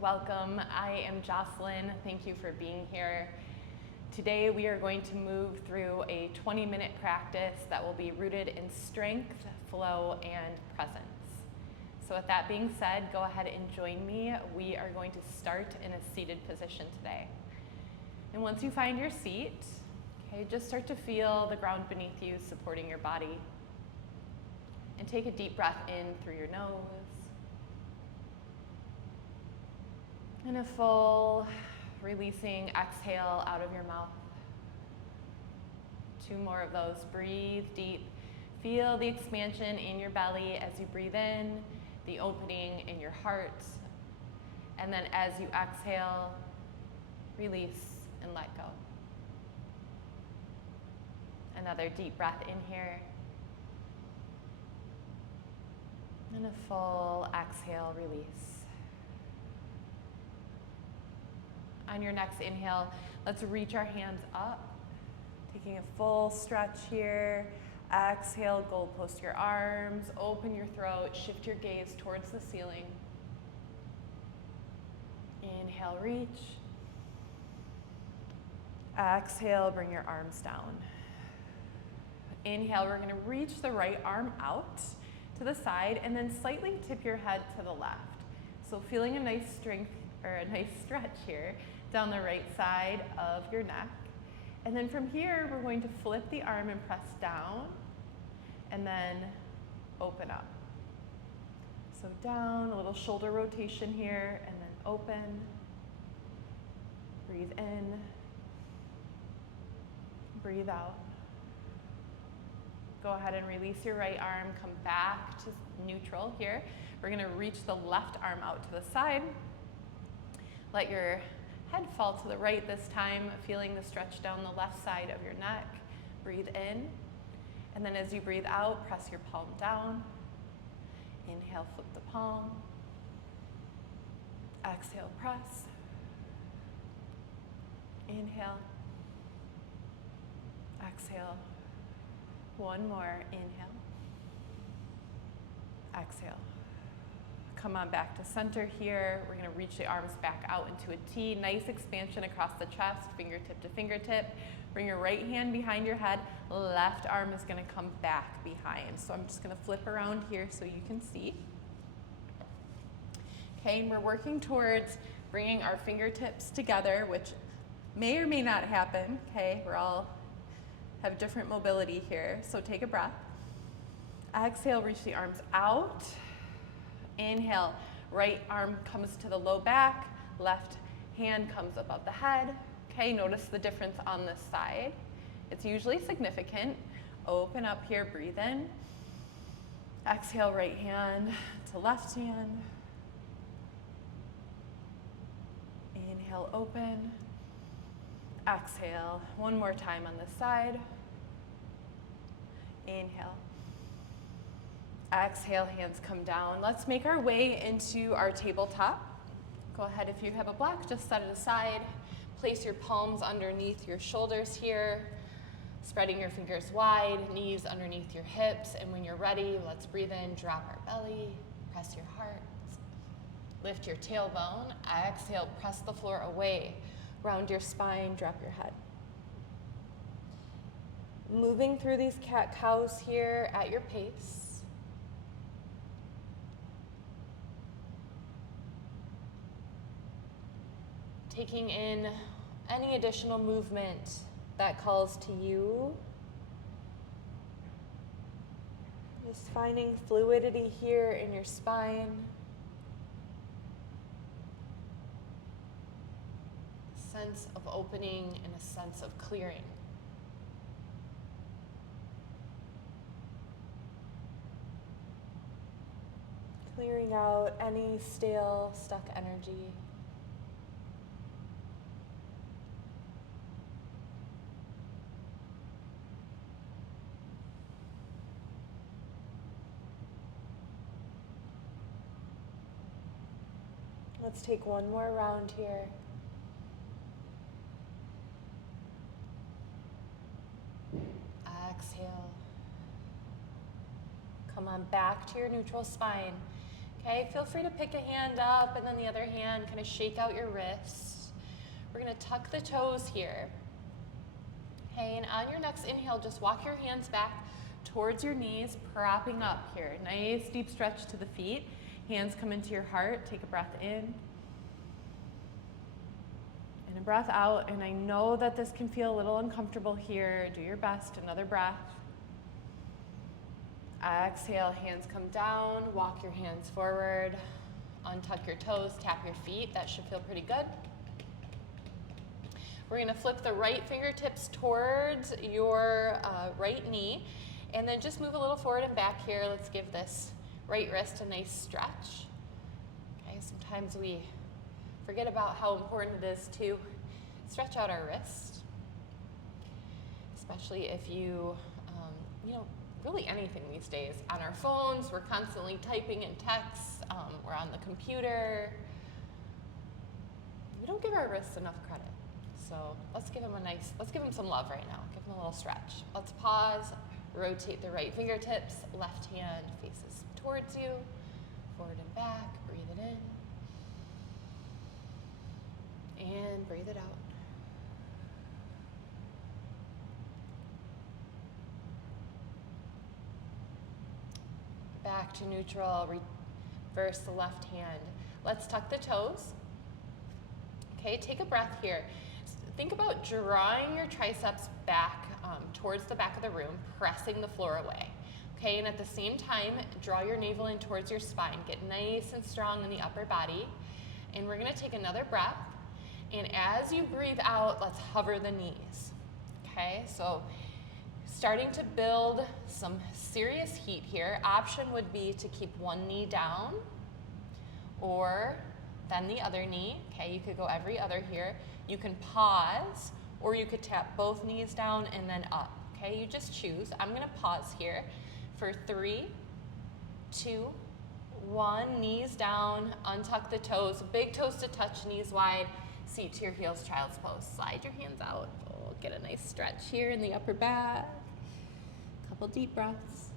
Welcome. I am Jocelyn. Thank you for being here. Today we are going to move through a 20-minute practice that will be rooted in strength, flow, and presence. So with that being said, go ahead and join me. We are going to start in a seated position today. And once you find your seat, just start to feel the ground beneath you supporting your body. And take a deep breath in through your nose. And a full releasing exhale out of your mouth. 2 more of those. Breathe deep. Feel the expansion in your belly as you breathe in, the opening in your heart. And then as you exhale, release and let go. Another deep breath in here. And a full exhale, release. On your next inhale, let's reach our hands up. Taking a full stretch here. Exhale, goalpost your arms, open your throat, shift your gaze towards the ceiling. Inhale, reach. Exhale, bring your arms down. Inhale, we're going to reach the right arm out to the side and then slightly tip your head to the left. So feeling a nice stretch here down the right side of your neck. And then from here, we're going to flip the arm and press down and then open up. So down, a little shoulder rotation here, and then open. Breathe in. Breathe out. Go ahead and release your right arm, come back to neutral here. We're gonna reach the left arm out to the side. Let your head fall to the right this time, feeling the stretch down the left side of your neck. Breathe in. And then as you breathe out, press your palm down. Inhale, flip the palm. Exhale, press. Inhale. Exhale. 1 more. Inhale. Exhale. Come on back to center here. We're going to reach the arms back out into a T. Nice expansion across the chest, fingertip to fingertip. Bring your right hand behind your head. Left arm is going to come back behind. So I'm just going to flip around here so you can see. Okay, and we're working towards bringing our fingertips together, which may or may not happen. Okay, we're all have different mobility here. So take a breath. Exhale, reach the arms out. Inhale, right arm comes to the low back, left hand comes above the head. Okay, notice the difference on this side. It's usually significant. Open up here, breathe in. Exhale, right hand to left hand. Inhale, open. Exhale, 1 more time on this side. Inhale. Exhale, hands come down. Let's make our way into our tabletop. Go ahead, if you have a block, just set it aside. Place your palms underneath your shoulders here, spreading your fingers wide, knees underneath your hips. And when you're ready, let's breathe in, drop our belly, press your heart. Lift your tailbone. Exhale, press the floor away. Round your spine, drop your head. Moving through these cat-cows here at your pace. Taking in any additional movement that calls to you. Just finding fluidity here in your spine. A sense of opening and a sense of clearing. Clearing out any stale, stuck energy. Let's take 1 more round here. Exhale. Come on back to your neutral spine. Okay, feel free to pick a hand up and then the other hand kind of shake out your wrists. We're gonna tuck the toes here. Okay, and on your next inhale, just walk your hands back towards your knees, propping up here. Nice deep stretch to the feet. Hands come into your heart. Take a breath in. And a breath out. And I know that this can feel a little uncomfortable here. Do your best. Another breath. Exhale, hands come down. Walk your hands forward. Untuck your toes, tap your feet. That should feel pretty good. We're gonna flip the right fingertips towards your right knee, and then just move a little forward and back here. Let's give this right wrist a nice stretch. Okay, sometimes we forget about how important it is to stretch out our wrist, especially if you know, really anything these days. On our phones, we're constantly typing in texts, we're on the computer. We don't give our wrists enough credit. So let's give them some love right now. Give them a little stretch. Let's pause, rotate the right fingertips, left hand faces towards you, forward and back, breathe it in, and breathe it out. Back to neutral, reverse the left hand. Let's tuck the toes. Okay, take a breath here. Think about drawing your triceps back towards the back of the room, pressing the floor away. Okay, and at the same time, draw your navel in towards your spine. Get nice and strong in the upper body. And we're gonna take another breath. And as you breathe out, let's hover the knees. Okay, so starting to build some serious heat here. Option would be to keep one knee down or then the other knee. Okay, you could go every other here. You can pause, or you could tap both knees down and then up. Okay, you just choose. I'm gonna pause here for 3, 2, 1. Knees down, untuck the toes, big toes to touch, knees wide, seat to your heels, child's pose. Slide your hands out. Oh, get a nice stretch here in the upper back. Couple deep breaths.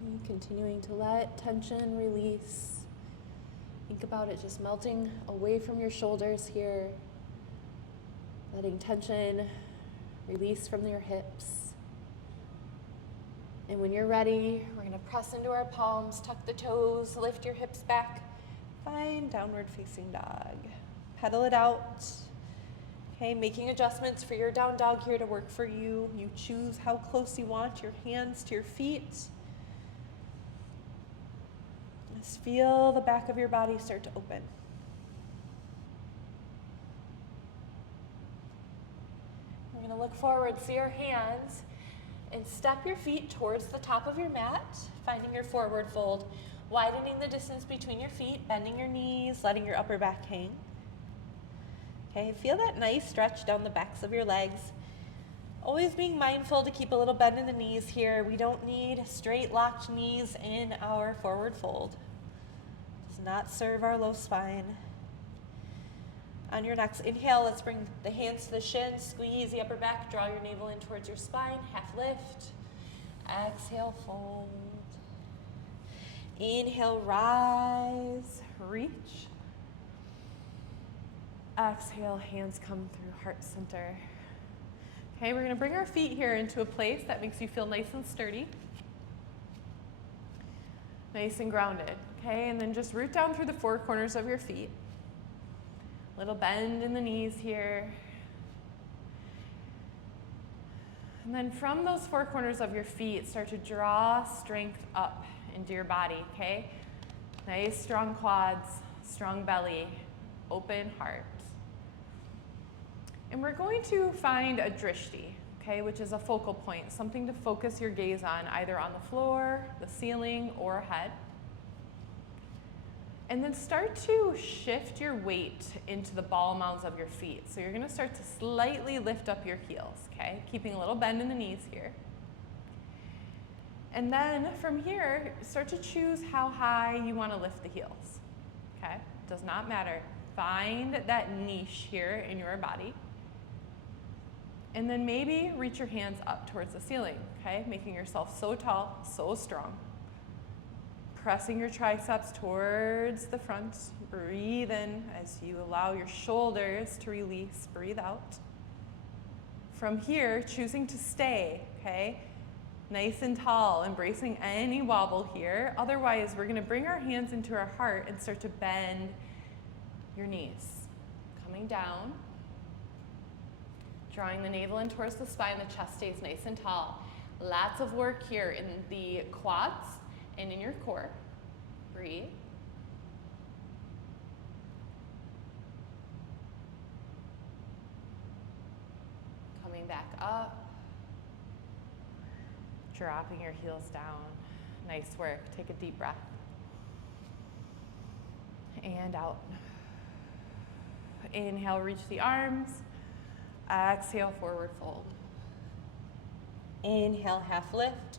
And continuing to let tension release. Think about it just melting away from your shoulders here. Letting tension release from your hips. And when you're ready, we're gonna press into our palms, tuck the toes, lift your hips back. Find downward facing dog. Pedal it out. Okay, making adjustments for your down dog here to work for you. You choose how close you want your hands to your feet. Just feel the back of your body start to open. We're gonna look forward, see your hands, and step your feet towards the top of your mat, finding your forward fold, widening the distance between your feet, bending your knees, letting your upper back hang. Okay, feel that nice stretch down the backs of your legs. Always being mindful to keep a little bend in the knees here. We don't need straight locked knees in our forward fold. Does not serve our low spine. On your next inhale, let's bring the hands to the shins, squeeze the upper back, draw your navel in towards your spine, half lift. Exhale, fold. Inhale, rise, reach. Exhale, hands come through heart center. Okay, we're gonna bring our feet here into a place that makes you feel nice and sturdy. Nice and grounded, okay? And then just root down through the four corners of your feet. Little bend in the knees here. And then from those four corners of your feet, start to draw strength up into your body, okay? Nice strong quads, strong belly, open heart. And we're going to find a drishti, okay, which is a focal point, something to focus your gaze on, either on the floor, the ceiling, or head. And then start to shift your weight into the ball mounds of your feet. So you're gonna start to slightly lift up your heels, okay? Keeping a little bend in the knees here. And then from here, start to choose how high you wanna lift the heels, okay? Does not matter. Find that niche here in your body. And then maybe reach your hands up towards the ceiling, okay? Making yourself so tall, so strong. Pressing your triceps towards the front. Breathe in as you allow your shoulders to release. Breathe out. From here, choosing to stay, okay? Nice and tall, embracing any wobble here. Otherwise, we're gonna bring our hands into our heart and start to bend your knees. Coming down. Drawing the navel in towards the spine, the chest stays nice and tall. Lots of work here in the quads and in your core. Breathe. Coming back up. Dropping your heels down. Nice work. Take a deep breath. And out. Inhale, reach the arms. Exhale, forward fold. Inhale, half lift.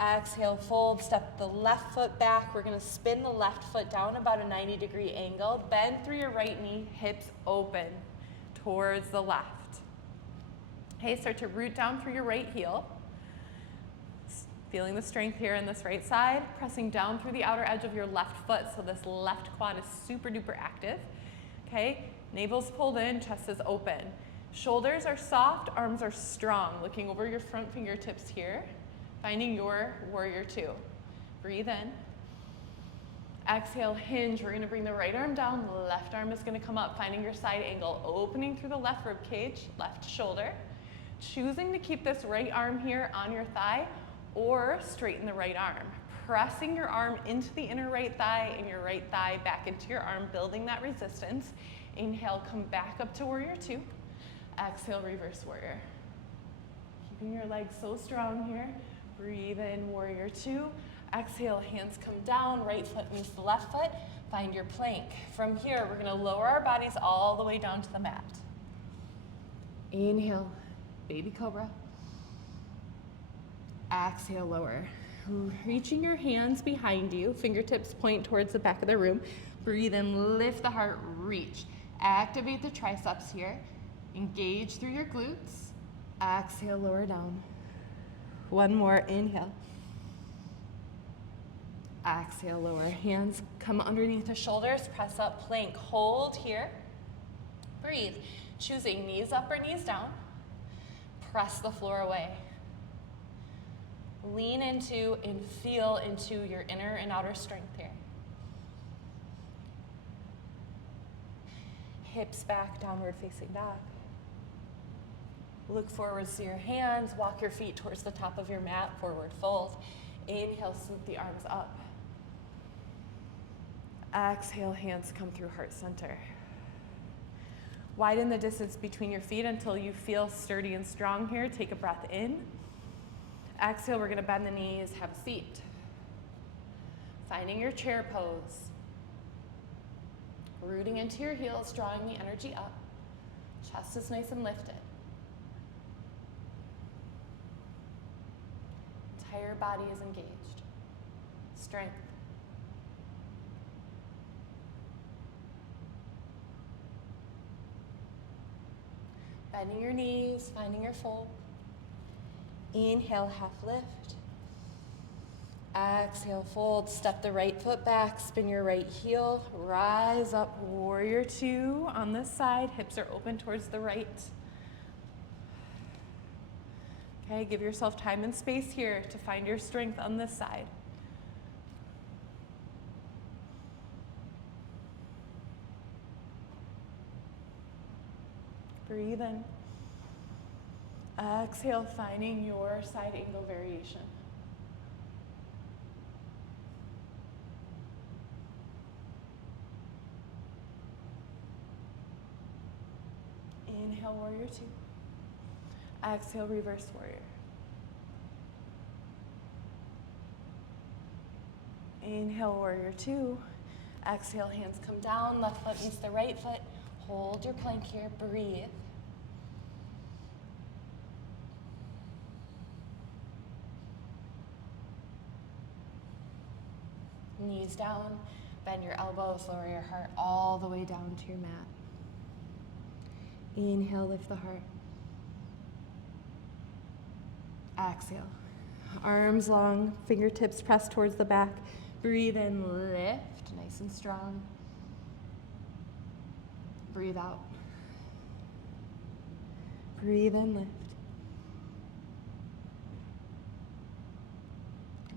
Exhale, fold. Step the left foot back. We're going to spin the left foot down about a 90-degree angle. Bend through your right knee, hips open towards the left. Okay, start to root down through your right heel. Feeling the strength here in this right side. Pressing down through the outer edge of your left foot so this left quad is super duper active. Okay, navel's pulled in, chest is open. Shoulders are soft, arms are strong. Looking over your front fingertips here. Finding your warrior two. Breathe in. Exhale, hinge. We're gonna bring the right arm down, the left arm is gonna come up, finding your side angle, opening through the left rib cage, left shoulder. Choosing to keep this right arm here on your thigh or straighten the right arm. Pressing your arm into the inner right thigh and your right thigh back into your arm, building that resistance. Inhale, come back up to warrior two. Exhale, reverse warrior. Keeping your legs so strong here. Breathe in, warrior two. Exhale, hands come down, right foot meets the left foot. Find your plank. From here, we're gonna lower our bodies all the way down to the mat. Inhale, baby cobra. Exhale, lower. Reaching your hands behind you, fingertips point towards the back of the room. Breathe in, lift the heart, reach. Activate the triceps here. Engage through your glutes. Exhale, lower down. One more, inhale. Exhale, lower. Hands come underneath the shoulders, press up, plank. Hold here. Breathe. Choosing knees up or knees down. Press the floor away. Lean into and feel into your inner and outer strength here. Hips back, downward facing dog. Look forwards to your hands, walk your feet towards the top of your mat, forward fold. Inhale, swoop the arms up. Exhale, hands come through heart center. Widen the distance between your feet until you feel sturdy and strong here. Take a breath in. Exhale, we're gonna bend the knees, have a seat. Finding your chair pose. Rooting into your heels, drawing the energy up. Chest is nice and lifted. Entire body is engaged. Strength. Bending your knees, finding your fold. Inhale, half lift. Exhale, fold. Step the right foot back, spin your right heel, rise up, warrior two on this side. Hips are open towards the right. Okay, give yourself time and space here to find your strength on this side. Breathe in. Exhale, finding your side angle variation. Inhale, warrior two. Exhale, reverse warrior. Inhale, warrior two. Exhale, hands come down, left foot meets the right foot. Hold your plank here, breathe. Knees down, bend your elbows, lower your heart all the way down to your mat. Inhale, lift the heart. Exhale. Arms long, fingertips pressed towards the back. Breathe in, lift, nice and strong. Breathe out. Breathe in, lift.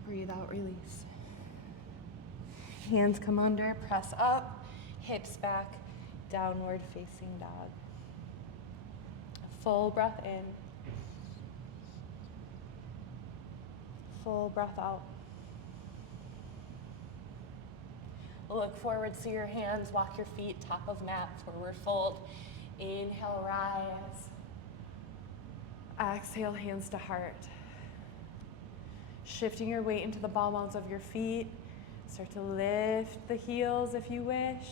Breathe out, release. Hands come under, press up, hips back, downward facing dog. Full breath in. Full breath out. Look forward, see your hands, walk your feet, top of mat, forward fold. Inhale, rise. Exhale, hands to heart. Shifting your weight into the ball bounds of your feet. Start to lift the heels if you wish.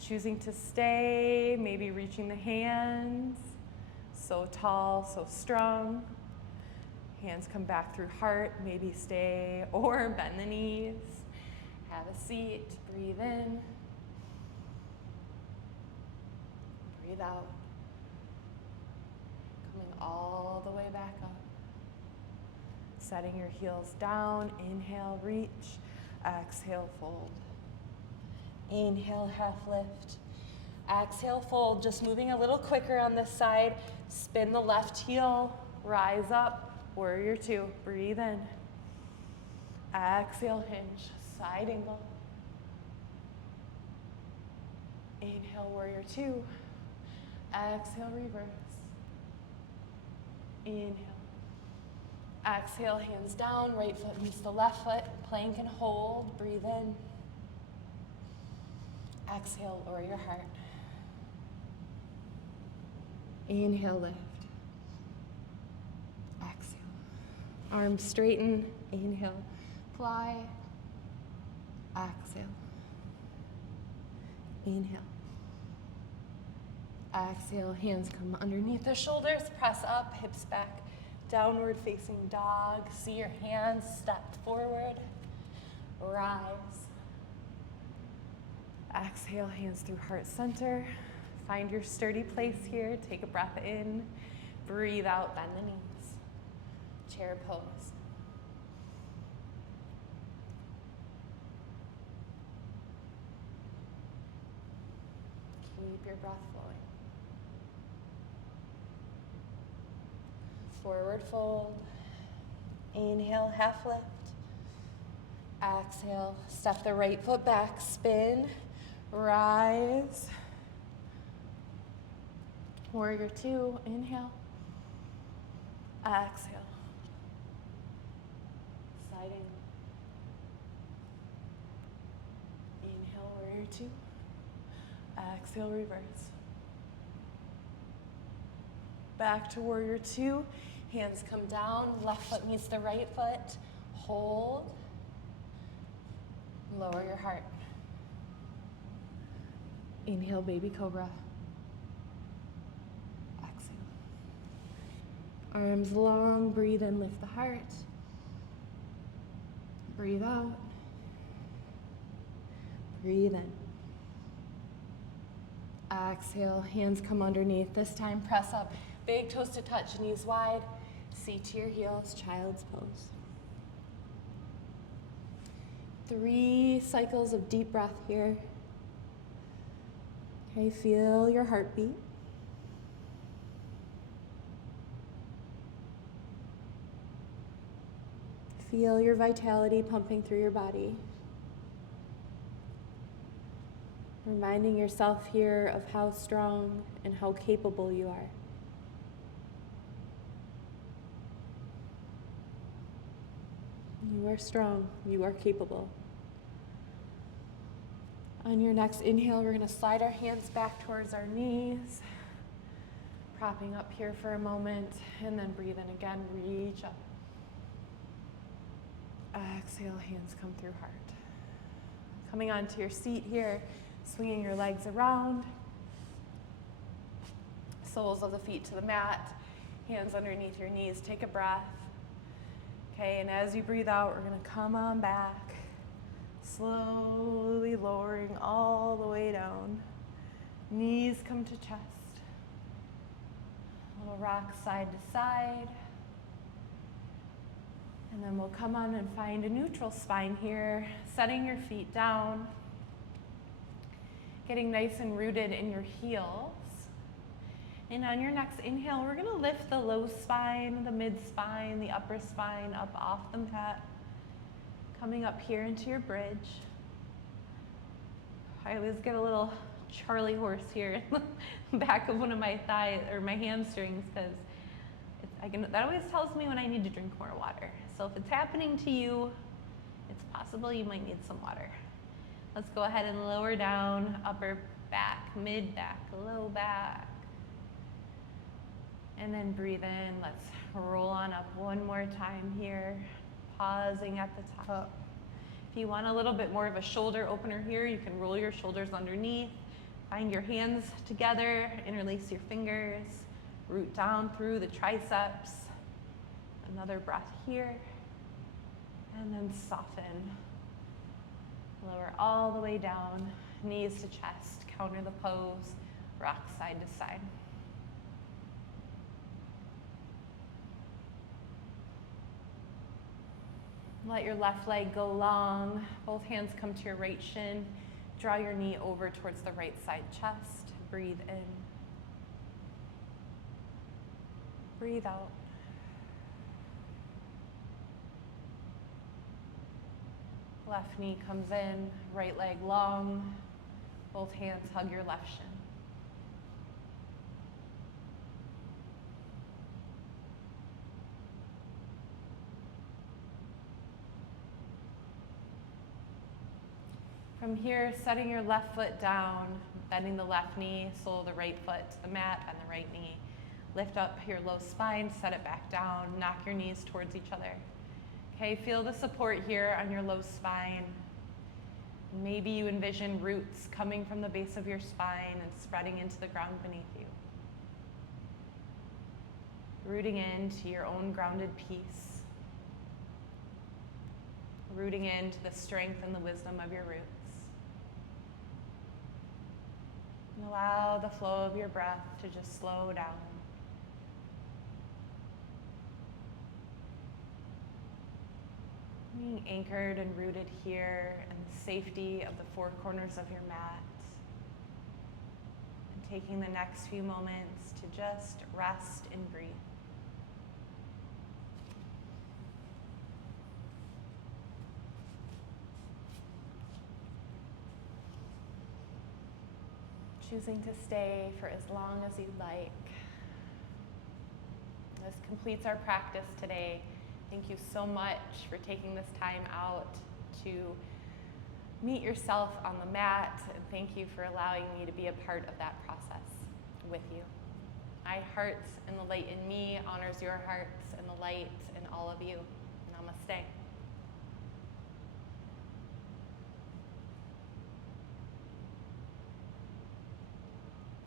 Choosing to stay, maybe reaching the hands. So tall, so strong. Hands come back through heart, maybe stay or bend the knees. Have a seat, breathe in. Breathe out. Coming all the way back up. Setting your heels down, inhale, reach. Exhale, fold. Inhale, half lift. Exhale, fold. Just moving a little quicker on this side. Spin the left heel, rise up. Warrior two, breathe in. Exhale, hinge, side angle. Inhale, warrior two. Exhale, reverse. Inhale. Exhale, hands down, right foot meets the left foot. Plank and hold, breathe in. Exhale, lower your heart. Inhale, lift. Exhale. Arms straighten, inhale, fly. Exhale. Inhale. Exhale, hands come underneath the shoulders, press up, hips back. Downward facing dog. See your hands step forward. Rise. Exhale, hands through heart center. Find your sturdy place here. Take a breath in. Breathe out, bend the knees. Chair pose. Keep your breath flowing. Forward fold. Inhale, half lift. Exhale, step the right foot back, spin, rise. Warrior two, inhale. Exhale. Side angle. Inhale, warrior two. Exhale, reverse. Back to warrior two. Hands come down, left foot meets the right foot. Hold. Lower your heart. Inhale, baby cobra. Exhale. Arms long, breathe in, lift the heart. Breathe out. Breathe in. Exhale, hands come underneath. This time, press up. Big toes to touch, knees wide. Seat to your heels, child's pose. 3 cycles of deep breath here. Okay, feel your heartbeat. Feel your vitality pumping through your body. Reminding yourself here of how strong and how capable you are. You are strong, you are capable. On your next inhale, we're going to slide our hands back towards our knees, propping up here for a moment, and then breathe in again, reach up. Exhale, hands come through heart. Coming onto your seat here, swinging your legs around, soles of the feet to the mat, hands underneath your knees, take a breath. Okay, and as you breathe out, we're going to come on back, slowly lowering all the way down. Knees come to chest. Little rock side to side. And then we'll come on and find a neutral spine here, setting your feet down, getting nice and rooted in your heels. And on your next inhale, we're gonna lift the low spine, the mid spine, the upper spine up off the mat, coming up here into your bridge. I always get a little Charlie horse here in the back of one of my thighs or my hamstrings, because that always tells me when I need to drink more water. So if it's happening to you, it's possible you might need some water. Let's go ahead and lower down, upper back, mid back, low back. And then breathe in. Let's roll on up one more time here, pausing at the top. If you want a little bit more of a shoulder opener here, you can roll your shoulders underneath, find your hands together, interlace your fingers, root down through the triceps. Another breath here, and then soften. Lower all the way down, knees to chest, counter the pose, rock side to side. Let your left leg go long. Both hands come to your right shin. Draw your knee over towards the right side chest. Breathe in. Breathe out. Left knee comes in, right leg long. Both hands hug your left shin. From here, setting your left foot down, bending the left knee, sole the right foot to the mat, and the right knee. Lift up your low spine, set it back down, knock your knees towards each other. Okay, feel the support here on your low spine. Maybe you envision roots coming from the base of your spine and spreading into the ground beneath you. Rooting into your own grounded peace. Rooting into the strength and the wisdom of your roots. And allow the flow of your breath to just slow down. Being anchored and rooted here in the safety of the four corners of your mat. And taking the next few moments to just rest and breathe. Choosing to stay for as long as you'd like. This completes our practice today. Thank you so much for taking this time out to meet yourself on the mat, and thank you for allowing me to be a part of that process with you. My heart and the light in me honors your hearts and the light in all of you. Namaste.